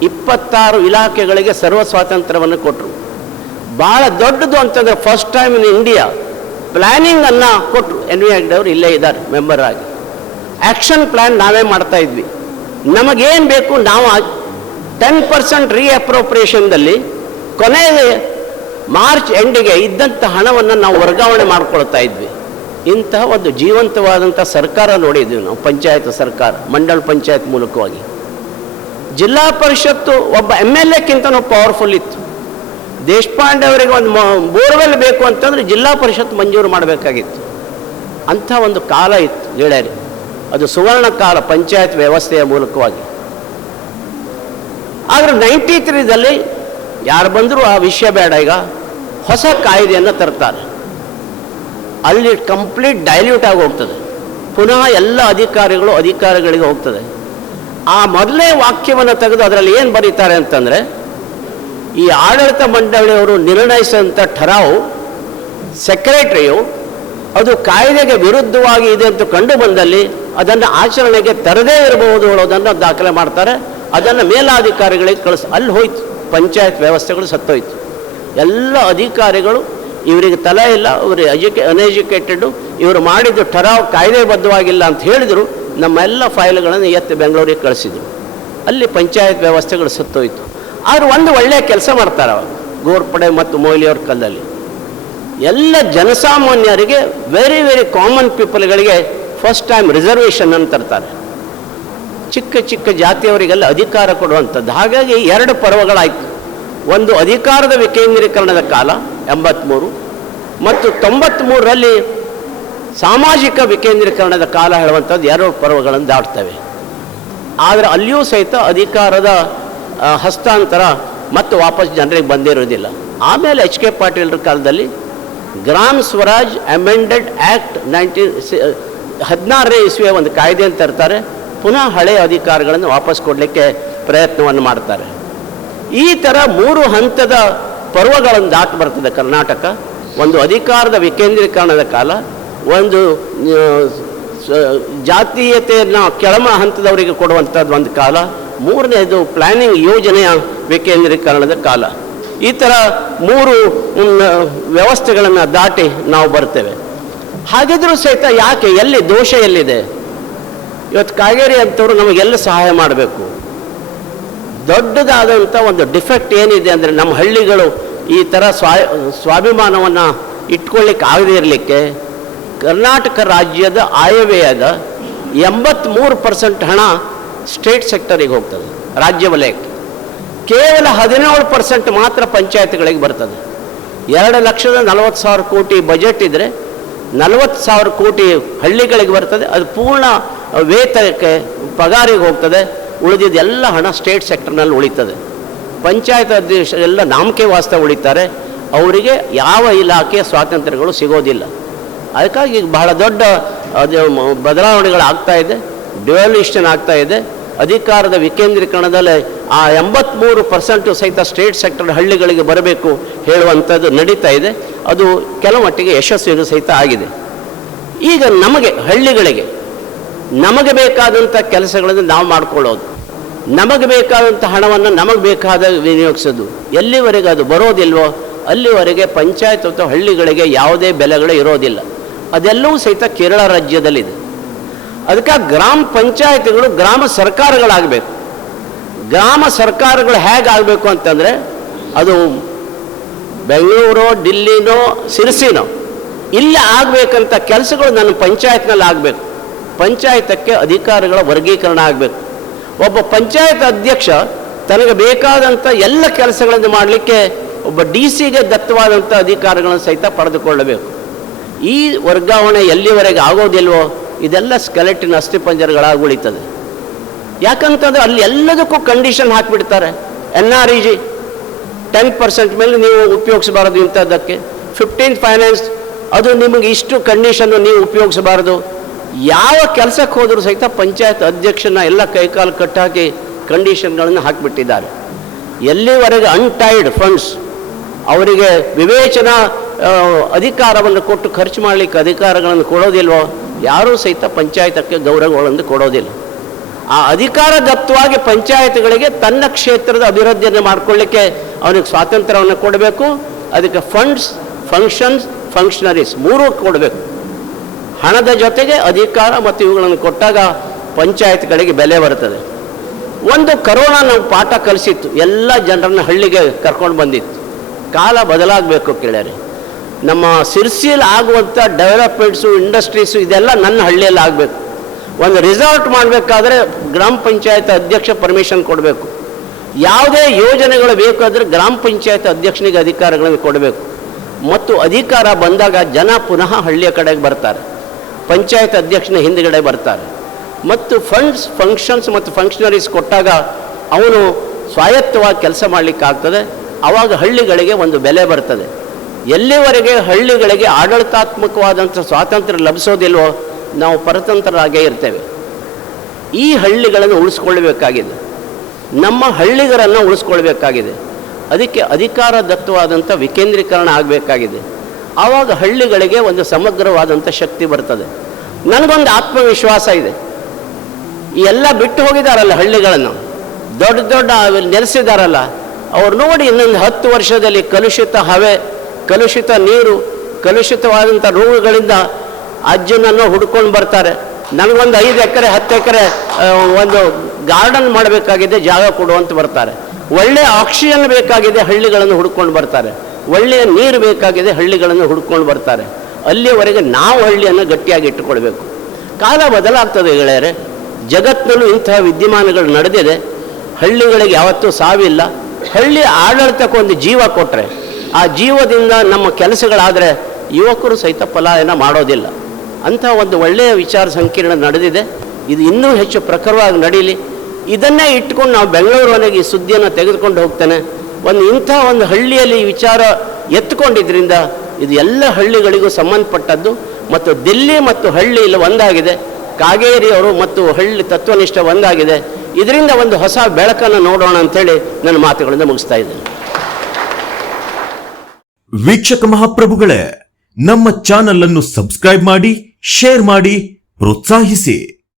26 ಇಲಾಖೆಗಳಿಗೆ ಸರ್ವ ಸ್ವಾತಂತ್ರ್ಯವನ್ನು ಕೊಟ್ಟರು. ಭಾಳ ದೊಡ್ಡದು ಅಂತಂದರೆ ಫಸ್ಟ್ ಟೈಮ್ ಇನ್ ಇಂಡಿಯಾ ಪ್ಲ್ಯಾನಿಂಗನ್ನು ಕೊಟ್ಟರು. NV ಹೆಗ್ಡೆ ಅವರು ಇಲ್ಲೇ ಇದ್ದಾರೆ ಮೆಂಬರ್ ಆಗಿ. ಆ್ಯಕ್ಷನ್ ಪ್ಲ್ಯಾನ್ ನಾವೇ ಮಾಡ್ತಾ ಇದ್ವಿ. ನಮಗೇನು ಬೇಕು ನಾವು 10% ರೀಅಪ್ರೋಪ್ರಿಯೇಷನ್ದಲ್ಲಿ ಕೊನೆಗೆ ಮಾರ್ಚ್ ಎಂಡಿಗೆ ಇದ್ದಂಥ ಹಣವನ್ನು ನಾವು ವರ್ಗಾವಣೆ ಮಾಡ್ಕೊಳ್ತಾ ಇದ್ವಿ. ಇಂತಹ ಒಂದು ಜೀವಂತವಾದಂಥ ಸರ್ಕಾರ ನೋಡಿದ್ವಿ ನಾವು, ಪಂಚಾಯತ್ ಸರ್ಕಾರ, ಮಂಡಳ ಪಂಚಾಯತ್ ಮೂಲಕವಾಗಿ. ಜಿಲ್ಲಾ ಪರಿಷತ್ತು ಒಬ್ಬ MLAಕ್ಕಿಂತನೂ ಪವರ್ಫುಲ್ ಇತ್ತು. ದೇಶಪಾಂಡೆ ಅವರಿಗೆ ಒಂದು ಬೋರ್ವೆಲ್ ಬೇಕು ಅಂತಂದರೆ ಜಿಲ್ಲಾ ಪರಿಷತ್ ಮಂಜೂರು ಮಾಡಬೇಕಾಗಿತ್ತು. ಅಂಥ ಒಂದು ಕಾಲ ಇತ್ತು ಗೆಳೆಯರಿ. ಅದು ಸುವರ್ಣ ಕಾಲ ಪಂಚಾಯತ್ ವ್ಯವಸ್ಥೆಯ ಮೂಲಕವಾಗಿ. ಆದರೆ 93ದಲ್ಲಿ ಯಾರು ಬಂದರೂ ಆ ವಿಷಯ ಬೇಡ, ಈಗ ಹೊಸ ಕಾಯ್ದೆಯನ್ನು ತರ್ತಾರೆ. ಅಲ್ಲಿ ಕಂಪ್ಲೀಟ್ ಡೈಲ್ಯೂಟ್ ಆಗಿ ಹೋಗ್ತದೆ. ಪುನಃ ಎಲ್ಲ ಅಧಿಕಾರಿಗಳಿಗೆ ಹೋಗ್ತದೆ. ಆ ಮೊದಲೇ ವಾಕ್ಯವನ್ನು ತೆಗೆದು ಅದರಲ್ಲಿ ಏನು ಬರೀತಾರೆ ಅಂತಂದರೆ, ಈ ಆಡಳಿತ ಮಂಡಳಿಯವರು ನಿರ್ಣಯಿಸಿದಂಥ ಠರಾವು ಸೆಕ್ರೆಟರಿಯು ಅದು ಕಾಯ್ದೆಗೆ ವಿರುದ್ಧವಾಗಿ ಇದೆ ಅಂತ ಕಂಡು ಬಂದಲ್ಲಿ ಅದನ್ನು ಆಚರಣೆಗೆ ತರದೇ ಇರಬಹುದು ಅನ್ನೋದನ್ನು ದಾಖಲೆ ಮಾಡ್ತಾರೆ. ಅದನ್ನು ಮೇಲಾಧಿಕಾರಿಗಳಿಗೆ ಅಲ್ಲಿ ಹೋಯ್ತು. ಪಂಚಾಯತ್ ವ್ಯವಸ್ಥೆಗಳು ಸತ್ತೋಯ್ತು. ಎಲ್ಲ ಅಧಿಕಾರಿಗಳು ಇವರಿಗೆ ತಲೆ ಇಲ್ಲ, ಇವರು ಅನ್ಎಜುಕೇಟೆಡು, ಇವರು ಮಾಡಿದ್ದು ಠರಾವ್ ಕಾಯ್ದೆಬದ್ಧವಾಗಿಲ್ಲ ಅಂತ ಹೇಳಿದರು. ನಮ್ಮೆಲ್ಲ ಫೈಲ್ಗಳನ್ನು ಎತ್ತಿ ಬೆಂಗಳೂರಿಗೆ ಕಳಿಸಿದರು. ಅಲ್ಲಿ ಪಂಚಾಯತ್ ವ್ಯವಸ್ಥೆಗಳು ಸತ್ತೋಯ್ತು. ಆದರೂ ಒಂದು ಒಳ್ಳೆಯ ಕೆಲಸ ಮಾಡ್ತಾರೆ ಅವಾಗ ಗೋರ್ಪಡೆ ಮತ್ತು ಮೊಯ್ಲಿಯವ್ರ ಕಲ್ಲಲ್ಲಿ. ಎಲ್ಲ ಜನಸಾಮಾನ್ಯರಿಗೆ ವೆರಿ ವೆರಿ ಕಾಮನ್ ಪೀಪಲ್ಗಳಿಗೆ ಫಸ್ಟ್ ಟೈಮ್ ರಿಸರ್ವೇಷನ್ ಅಂತ ತರ್ತಾರೆ. ಚಿಕ್ಕ ಚಿಕ್ಕ ಜಾತಿಯವರಿಗೆಲ್ಲ ಅಧಿಕಾರ ಕೊಡುವಂಥದ್ದು. ಹಾಗಾಗಿ 2 ಪರ್ವಗಳಾಯಿತು. ಒಂದು ಅಧಿಕಾರದ ವಿಕೇಂದ್ರೀಕರಣದ ಕಾಲ 83 ಮತ್ತು 93ರಲ್ಲಿ ಸಾಮಾಜಿಕ ವಿಕೇಂದ್ರೀಕರಣದ ಕಾಲ ಹೇಳುವಂಥದ್ದು 2 ಪರ್ವಗಳನ್ನು ದಾಟ್ತವೆ. ಆದರೆ ಅಲ್ಲಿಯೂ ಸಹಿತ ಅಧಿಕಾರದ ಹಸ್ತಾಂತರ ಮತ್ತು ವಾಪಸ್ ಜನರಿಗೆ ಬಂದಿರೋದಿಲ್ಲ. ಆಮೇಲೆ ಎಚ್ ಕೆ ಪಾಟೀಲ್ರ ಕಾಲದಲ್ಲಿ ಗ್ರಾಮ್ ಸ್ವರಾಜ್ ಅಮೆಂಡೆಡ್ ಆ್ಯಕ್ಟ್ 1916ನೇ ಇಸ್ವಿಯ ಒಂದು ಕಾಯ್ದೆಯನ್ನು ತರ್ತಾರೆ. ಪುನಃ ಹಳೆಯ ಅಧಿಕಾರಗಳನ್ನು ವಾಪಸ್ ಕೊಡಲಿಕ್ಕೆ ಪ್ರಯತ್ನವನ್ನು ಮಾಡ್ತಾರೆ. ಈ ಥರ 3 ಹಂತದ ಪರ್ವಗಳನ್ನು ದಾಟಿ ಬರ್ತದೆ ಕರ್ನಾಟಕ. ಒಂದು ಅಧಿಕಾರದ ವಿಕೇಂದ್ರೀಕರಣದ ಕಾಲ, ಒಂದು ಜಾತೀಯತೆಯನ್ನು ಕೆಳಮ ಹಂತದವರಿಗೆ ಕೊಡುವಂಥದ್ದು ಒಂದು ಕಾಲ, 3ನೇದು ಪ್ಲ್ಯಾನಿಂಗ್ ಯೋಜನೆಯ ವಿಕೇಂದ್ರೀಕರಣದ ಕಾಲ. ಈ ಥರ 3 ವ್ಯವಸ್ಥೆಗಳನ್ನು ದಾಟಿ ನಾವು ಬರ್ತೇವೆ. ಹಾಗಿದ್ರೂ ಸಹಿತ ಯಾಕೆ, ಎಲ್ಲಿ ದೋಷ ಎಲ್ಲಿದೆ? ಇವತ್ತು ಕಾಗೇರಿ ಅಂತವರು ನಮಗೆಲ್ಲ ಸಹಾಯ ಮಾಡಬೇಕು. ದೊಡ್ಡದಾದಂಥ ಒಂದು ಡಿಫೆಕ್ಟ್ ಏನಿದೆ ಅಂದರೆ, ನಮ್ಮ ಹಳ್ಳಿಗಳು ಈ ಥರ ಸ್ವಾಭಿಮಾನವನ್ನು ಇಟ್ಕೊಳ್ಳಿಕ್ಕೆ ಆಗದೇ ಇರಲಿಕ್ಕೆ ಕರ್ನಾಟಕ ರಾಜ್ಯದ ಆಯವ್ಯಯದ 83% ಹಣ ಸ್ಟೇಟ್ ಸೆಕ್ಟರಿಗೆ ಹೋಗ್ತದೆ, ರಾಜ್ಯ ವಲಯಕ್ಕೆ. ಕೇವಲ 17% ಮಾತ್ರ ಪಂಚಾಯತ್ಗಳಿಗೆ ಬರ್ತದೆ. 2,40,000 ಕೋಟಿ ಬಜೆಟ್ ಇದ್ದರೆ 40,000 ಕೋಟಿ ಹಳ್ಳಿಗಳಿಗೆ ಬರ್ತದೆ. ಅದು ಪೂರ್ಣ ವೇತನಕ್ಕೆ ಪಗಾರಿಗೆ ಹೋಗ್ತದೆ. ಉಳಿದಿದ್ದೆಲ್ಲ ಹಣ ಸ್ಟೇಟ್ ಸೆಕ್ಟರ್ನಲ್ಲಿ ಉಳಿತದೆ. ಪಂಚಾಯತ್ ಅಧ್ಯಕ್ಷರೆಲ್ಲ ನಾಮಕೆ ವಾಸ್ತ ಉಳಿತಾರೆ. ಅವರಿಗೆ ಯಾವ ಇಲಾಖೆಯ ಸ್ವಾತಂತ್ರ್ಯಗಳು ಸಿಗೋದಿಲ್ಲ. ಅದಕ್ಕಾಗಿ ಬಹಳ ದೊಡ್ಡ ಬದಲಾವಣೆಗಳಾಗ್ತಾ ಇದೆ, ಡ್ಯುಯಲಿಷನ್ ಆಗ್ತಾ ಇದೆ. ಅಧಿಕಾರದ ವಿಕೇಂದ್ರೀಕರಣದಲ್ಲಿ ಆ 83% ಸಹಿತ ಸ್ಟೇಟ್ ಸೆಕ್ಟರ್ ಹಳ್ಳಿಗಳಿಗೆ ಬರಬೇಕು ಹೇಳುವಂಥದ್ದು ನಡೀತಾ ಇದೆ. ಅದು ಕೆಲವು ಮಟ್ಟಿಗೆ ಯಶಸ್ವಿನೂ ಸಹಿತ ಆಗಿದೆ. ಈಗ ನಮಗೆ ಹಳ್ಳಿಗಳಿಗೆ ನಮಗೆ ಬೇಕಾದಂಥ ಕೆಲಸಗಳನ್ನು ನಾವು ಮಾಡಿಕೊಳ್ಳೋದು, ನಮಗೆ ಬೇಕಾದಂಥ ಹಣವನ್ನು ನಮಗೆ ಬೇಕಾದ ವಿನಿಯೋಗಿಸೋದು. ಎಲ್ಲಿವರೆಗೆ ಅದು ಬರೋದಿಲ್ವೋ ಅಲ್ಲಿವರೆಗೆ ಪಂಚಾಯತ್ ಅಥವಾ ಹಳ್ಳಿಗಳಿಗೆ ಯಾವುದೇ ಬೆಲೆಗಳು ಇರೋದಿಲ್ಲ. ಅದೆಲ್ಲವೂ ಸಹಿತ ಕೇರಳ ರಾಜ್ಯದಲ್ಲಿದೆ. ಅದಕ್ಕೆ ಗ್ರಾಮ ಪಂಚಾಯತ್ಗಳು ಗ್ರಾಮ ಸರ್ಕಾರಗಳಾಗಬೇಕು. ಗ್ರಾಮ ಸರ್ಕಾರಗಳು ಹೇಗಾಗಬೇಕು ಅಂತಂದರೆ, ಅದು ಬೆಂಗಳೂರು, ಡಿಲ್ಲಿನೋ, ಸಿರ್ಸಿನೋ ಇಲ್ಲಿ ಆಗಬೇಕಂತ ಕೆಲಸಗಳು ನನ್ನ ಪಂಚಾಯತ್ನಲ್ಲಿ ಆಗಬೇಕು. ಪಂಚಾಯತಕ್ಕೆ ಅಧಿಕಾರಿಗಳ ವರ್ಗೀಕರಣ ಆಗಬೇಕು. ಒಬ್ಬ ಪಂಚಾಯತ್ ಅಧ್ಯಕ್ಷ ತನಗೆ ಬೇಕಾದಂಥ ಎಲ್ಲ ಕೆಲಸಗಳನ್ನು ಮಾಡಲಿಕ್ಕೆ ಒಬ್ಬ DC ಗೆ ದತ್ತವಾದಂಥ ಅಧಿಕಾರಗಳನ್ನು ಸಹಿತ ಪಡೆದುಕೊಳ್ಳಬೇಕು. ಈ ವರ್ಗಾವಣೆ ಎಲ್ಲಿವರೆಗೆ ಆಗೋದಿಲ್ವೋ ಇದೆಲ್ಲ ಸ್ಕೆಲೆಟಿನ್ ಅಸ್ಥಿಪಂಜರಗಳಾಗಿ ಉಳಿತದೆ. ಯಾಕಂತಂದರೆ ಅಲ್ಲಿ ಎಲ್ಲದಕ್ಕೂ ಕಂಡೀಷನ್ ಹಾಕಿಬಿಡ್ತಾರೆ. NREG 10% ಮೇಲೆ ನೀವು ಉಪಯೋಗಿಸಬಾರದು ಇಂಥದ್ದಕ್ಕೆ. 15th ಫೈನಾನ್ಸ್ ಅದು ನಿಮಗೆ ಇಷ್ಟು ಕಂಡೀಷನ್ನು ನೀವು ಉಪಯೋಗಿಸಬಾರದು. ಯಾವ ಕೆಲಸಕ್ಕೆ ಹೋದರೂ ಸಹಿತ ಪಂಚಾಯತ್ ಅಧ್ಯಕ್ಷನ ಎಲ್ಲ ಕೈಕಾಲು ಕಟ್ಟಾಕಿ ಕಂಡೀಷನ್ಗಳನ್ನು ಹಾಕಿಬಿಟ್ಟಿದ್ದಾರೆ. ಎಲ್ಲಿವರೆಗೆ ಅನ್ಟೈಡ್ ಫಂಡ್ಸ್ ಅವರಿಗೆ ವಿವೇಚನಾ ಅಧಿಕಾರವನ್ನು ಕೊಟ್ಟು ಖರ್ಚು ಮಾಡಲಿಕ್ಕೆ ಅಧಿಕಾರಗಳನ್ನು ಕೊಡೋದಿಲ್ವೋ ಯಾರೂ ಸಹಿತ ಪಂಚಾಯತಕ್ಕೆ ಗೌರವಗಳನ್ನು ಕೊಡೋದಿಲ್ಲ. ಆ ಅಧಿಕಾರ ದತ್ತವಾಗಿ ಪಂಚಾಯತ್ಗಳಿಗೆ ತನ್ನ ಕ್ಷೇತ್ರದ ಅಭಿವೃದ್ಧಿಯನ್ನು ಮಾಡಿಕೊಳ್ಳಿಕ್ಕೆ ಅವನಿಗೆ ಸ್ವಾತಂತ್ರ್ಯವನ್ನು ಕೊಡಬೇಕು. ಅದಕ್ಕೆ ಫಂಡ್ಸ್, ಫಂಕ್ಷನ್ಸ್, ಫಂಕ್ಷನರೀಸ್ 3 ಕೊಡಬೇಕು. ಹಣದ ಜೊತೆಗೆ ಅಧಿಕಾರ ಮತ್ತು ಇವುಗಳನ್ನು ಕೊಟ್ಟಾಗ ಪಂಚಾಯತ್ಗಳಿಗೆ ಬೆಲೆ ಬರ್ತದೆ. ಒಂದು ಕರೋನಾ ನಾವು ಪಾಠ ಕಲಿಸಿತ್ತು, ಎಲ್ಲ ಜನರನ್ನು ಹಳ್ಳಿಗೆ ಕರ್ಕೊಂಡು ಬಂದಿತ್ತು. ಕಾಲ ಬದಲಾಗಬೇಕು ಕೇಳ್ಯಾರೆ. ನಮ್ಮ ಸಿರ್ಸಿಯಲ್ಲಿ ಆಗುವಂಥ ಡೆವಲಪ್ಮೆಂಟ್ಸು, ಇಂಡಸ್ಟ್ರೀಸು ಇದೆಲ್ಲ ನನ್ನ ಹಳ್ಳಿಯಲ್ಲಿ ಆಗಬೇಕು. ಒಂದು ರಿಸಾರ್ಟ್ ಮಾಡಬೇಕಾದ್ರೆ ಗ್ರಾಮ ಪಂಚಾಯತ್ ಅಧ್ಯಕ್ಷ ಪರ್ಮಿಷನ್ ಕೊಡಬೇಕು. ಯಾವುದೇ ಯೋಜನೆಗಳು ಬೇಕಾದರೆ ಗ್ರಾಮ ಪಂಚಾಯತ್ ಅಧ್ಯಕ್ಷನಿಗೆ ಅಧಿಕಾರಗಳನ್ನು ಕೊಡಬೇಕು. ಮತ್ತು ಅಧಿಕಾರ ಬಂದಾಗ ಜನ ಪುನಃ ಹಳ್ಳಿಯ ಕಡೆಗೆ ಬರ್ತಾರೆ, ಪಂಚಾಯತ್ ಅಧ್ಯಕ್ಷನ ಹಿಂದುಗಡೆ ಬರ್ತಾರೆ. ಮತ್ತು ಫಂಡ್ಸ್, ಫಂಕ್ಷನ್ಸ್ ಮತ್ತು ಫಂಕ್ಷನರೀಸ್ ಕೊಟ್ಟಾಗ ಅವನು ಸ್ವಾಯತ್ತವಾಗಿ ಕೆಲಸ ಮಾಡಲಿಕ್ಕಾಗ್ತದೆ. ಆವಾಗ ಹಳ್ಳಿಗಳಿಗೆ ಒಂದು ಬೆಲೆ ಬರ್ತದೆ. ಎಲ್ಲಿವರೆಗೆ ಹಳ್ಳಿಗಳಿಗೆ ಆಡಳಿತಾತ್ಮಕವಾದಂಥ ಸ್ವಾತಂತ್ರ್ಯ ಲಭಿಸೋದಿಲ್ವೋ ನಾವು ಪರತಂತ್ರರಾಗೇ ಇರ್ತೇವೆ. ಈ ಹಳ್ಳಿಗಳನ್ನು ಉಳಿಸ್ಕೊಳ್ಬೇಕಾಗಿದೆ, ನಮ್ಮ ಹಳ್ಳಿಗರನ್ನು ಉಳಿಸ್ಕೊಳ್ಬೇಕಾಗಿದೆ. ಅದಕ್ಕೆ ಅಧಿಕಾರ ದತ್ತವಾದಂಥ ವಿಕೇಂದ್ರೀಕರಣ ಆಗಬೇಕಾಗಿದೆ. ಆವಾಗ ಹಳ್ಳಿಗಳಿಗೆ ಒಂದು ಸಮಗ್ರವಾದಂಥ ಶಕ್ತಿ ಬರ್ತದೆ. ನನಗೊಂದು ಆತ್ಮವಿಶ್ವಾಸ ಇದೆ. ಈ ಎಲ್ಲ ಬಿಟ್ಟು ಹೋಗಿದ್ದಾರಲ್ಲ ಹಳ್ಳಿಗಳನ್ನು, ದೊಡ್ಡ ದೊಡ್ಡ ನೆಲೆಸಿದಾರಲ್ಲ, ಅವ್ರು ನೋಡಿ ಇನ್ನೊಂದು 10 ವರ್ಷದಲ್ಲಿ ಕಲುಷಿತ ಹವೆ, ಕಲುಷಿತ ನೀರು, ಕಲುಷಿತವಾದಂಥ ರೋಗಗಳಿಂದ ಅಜ್ಜನನ್ನು ಹುಡ್ಕೊಂಡು ಬರ್ತಾರೆ. ನನಗೊಂದು 5 ಎಕರೆ 10 ಎಕರೆ ಒಂದು ಗಾರ್ಡನ್ ಮಾಡಬೇಕಾಗಿದೆ, ಜಾಗ ಕೊಡುವಂತ ಬರ್ತಾರೆ. ಒಳ್ಳೆ ಆಕ್ಸಿಜನ್ ಬೇಕಾಗಿದೆ, ಹಳ್ಳಿಗಳನ್ನು ಹುಡ್ಕೊಂಡು ಬರ್ತಾರೆ. ಒಳ್ಳೆಯ ನೀರು ಬೇಕಾಗಿದೆ, ಹಳ್ಳಿಗಳನ್ನು ಹುಡ್ಕೊಂಡು ಬರ್ತಾರೆ. ಅಲ್ಲಿಯವರೆಗೆ ನಾವು ಹಳ್ಳಿಯನ್ನು ಗಟ್ಟಿಯಾಗಿ ಇಟ್ಟುಕೊಳ್ಬೇಕು. ಕಾಲ ಬದಲಾಗ್ತದೆ ಗೆಳೆಯರೆ, ಜಗತ್ತಿನಲ್ಲೂ ಇಂತಹ ವಿದ್ಯಮಾನಗಳು ನಡೆದಿದೆ. ಹಳ್ಳಿಗಳಿಗೆ ಯಾವತ್ತೂ ಸಾವಿಲ್ಲ. ಹಳ್ಳಿ ಆಡಳಿತಕ್ಕೊಂದು ಜೀವ ಕೊಟ್ಟರೆ, ಆ ಜೀವದಿಂದ ನಮ್ಮ ಕೆಲಸಗಳಾದರೆ ಯುವಕರು ಸಹಿತ ಪಲಾಯನ ಮಾಡೋದಿಲ್ಲ. ಅಂಥ ಒಂದು ಒಳ್ಳೆಯ ವಿಚಾರ ಸಂಕಿರಣ ನಡೆದಿದೆ. ಇದು ಇನ್ನೂ ಹೆಚ್ಚು ಪ್ರಖರವಾಗಿ ನಡೀಲಿ. ಇದನ್ನೇ ಇಟ್ಕೊಂಡು ನಾವು ಬೆಂಗಳೂರಿನಲ್ಲಿ ಈ ಸುದ್ದಿಯನ್ನು ತೆಗೆದುಕೊಂಡು ಹೋಗ್ತೇನೆ. ಇಂಥ ಒಂದು ಹಳ್ಳಿಯಲ್ಲಿ ಈ ವಿಚಾರ ಎತ್ತುಕೊಂಡಿದ್ದರಿಂದ ಇದು ಎಲ್ಲ ಹಳ್ಳಿಗಳಿಗೂ ಸಂಬಂಧಪಟ್ಟದ್ದು. ಮತ್ತು ದಿಲ್ಲಿ ಮತ್ತು ಹಳ್ಳಿ ಇಲ್ಲಿ ಒಂದಾಗಿದೆ. ಕಾಗೇರಿಯವರು ಮತ್ತು ಹಳ್ಳಿ ತತ್ವನಿಷ್ಠ ಒಂದಾಗಿದೆ. ಇದರಿಂದ ಒಂದು ಹೊಸ ಬೆಳಕನ್ನು ನೋಡೋಣ ಅಂತೇಳಿ ನನ್ನ ಮಾತುಗಳಿಂದ ಮುಗಿಸ್ತಾ ಇದ್ದೇನೆ. ವೀಕ್ಷಕ ಮಹಾಪ್ರಭುಗಳೇ, ನಮ್ಮ ಚಾನಲ್ ಅನ್ನು ಸಬ್ಸ್ಕ್ರೈಬ್ ಮಾಡಿ, ಶೇರ್ ಮಾಡಿ, ಪ್ರೋತ್ಸಾಹಿಸಿ.